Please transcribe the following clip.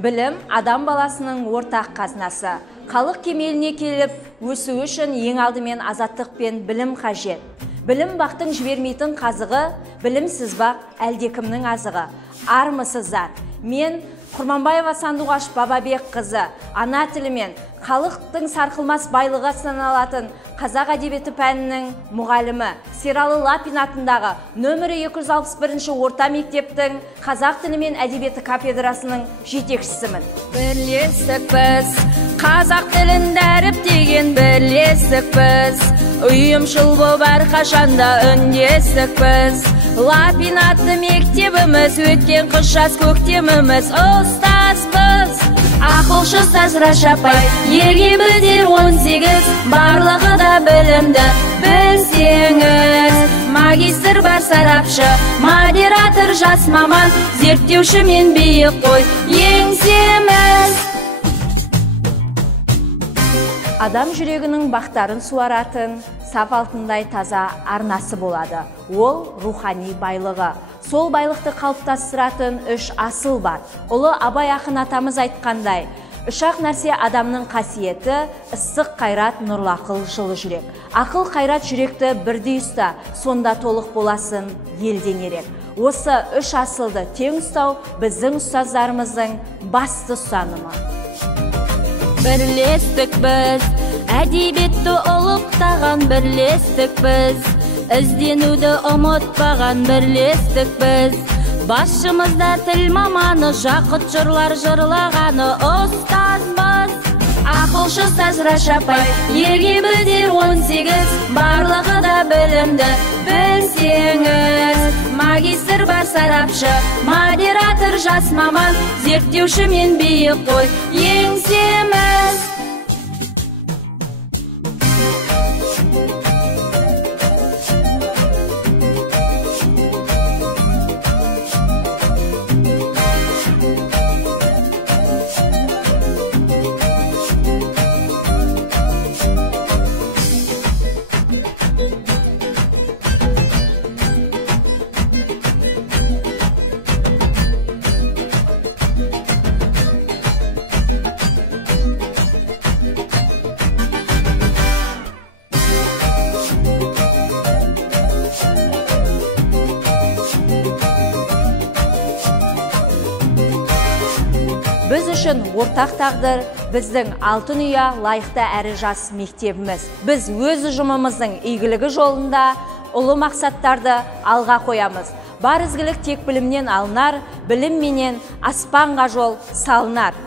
Білім адам баласының ортақ қазынасы. Халық кемеліне келіп, өсу үшін ең алдымен азаттық пен білім қажет. Білім бақтың жібермейтін қазығы, білімсіз бақ әлдекімнің азығы. Армысыздар. Мен Құрманбаева Сандуғаш Бабабек қызы, ана тілімен халықтың сарқылмас байлығы саналатын қазақ әдебиеті пәнінің мұғалімі, Сералы Лапин атындағы нөмірі 261 орта мектептің қазақ тілі мен әдебиеті кафедрасының жетекшісімін. Бірлестік біз, қазақ тілін дәріптеген бірлестік біз, ұйымшыл боп әрқашанда үндестік біз. Лапин атты мектебіміз, өткен қыс жаз көктеміміз, ұстазбыз. Ақылшы ұстаз Рашапай, елге білдер 18, барлығы да білімді білсеңіз. Магистр бар сарапшы, модератор жас маман, зерттеуші мен биік қой еңсеміз. Адам жүрегінің бақтарын суаратын, сап алтындай таза арнасы болады. Ол рухани байлығы. Сол байлықты қалыптастыратын үш асыл бар. Ұлы Абай ақын атамыз айтқандай, үш-ақ нәрсе адамның қасиеті, ыстық қайрат, нұрлы ақыл, жылы жүрек. Ақыл қайрат жүректі бірдей ұста, сонда толық боласын елден ерек. Осы үш асылды тең ұстау біздің ұстаздарымыздың басты ұстанымы. Бірлестік біз, әдебиетті ұлықтаған бірлестік біз, ізденуді ұмытпаған бірлестік біз, басшымызда тіл маманы, жақыт жырлар жырлағаны ұстазбыз. Ақылшы ұстаз Рашапай, елге білдер 18, барлығы да білімді білсеңіз. Магистр бар сарапшы, модератор жас маман, зерттеуші мен биік қой еңсеміз. Біз үшін ортақ тағдыр, біздің алтын ұя лайықты әрі жас мектебіміз. Біз өз ұжымымыздың игілігі жолында ұлы мақсаттарды алға қоямыз. Бар ізгілік тек білімнен алынар, білімменен аспанға жол салынар.